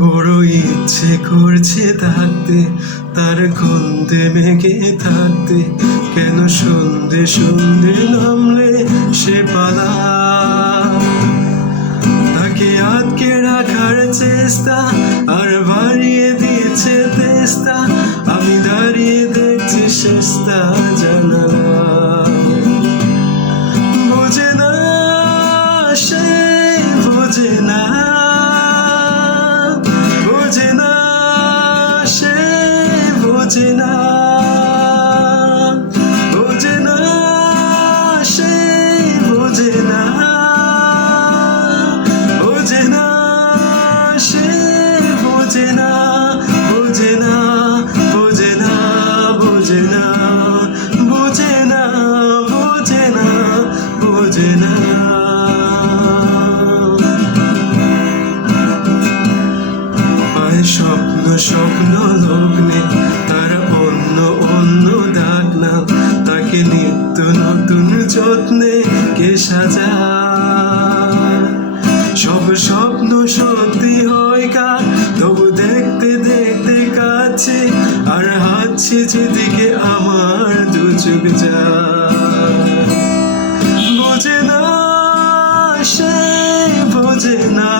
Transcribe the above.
বড় ইচ্ছে করছে থাকতে, তার গন্ধে মেঘে থাকতে। কেন সন্ধে সন্ধে নামলে সে পালা, তাকে আটকে রাখার চেষ্টা আর বাড়িয়ে দিয়েছে তেস্তা। আমি দাঁড়িয়ে দেখছি শেষটা জানালা। বোঝে না সে, বোঝে না, বোঝে না সে, বোঝে না, বোঝে না সে, বোঝে না, বোঝে না সে, বোঝে না, বোঝে না, বোঝে না, বোঝে না, বোঝে না, বোঝে না, বোঝে না। পায় স্বপ্ন স্বপ্ন লগ্নে তার অন্য অন্য ডাক না, তাকে নিত্য নতুন যত্নে কে সাজায়। সব স্বপ্ন সত্যি হয় কার, তবু দেখতে দেখতে কাছে আর হাঁটছে যেদিকে আমার দু চোখ যায়। বোঝে না সে, বোঝে না।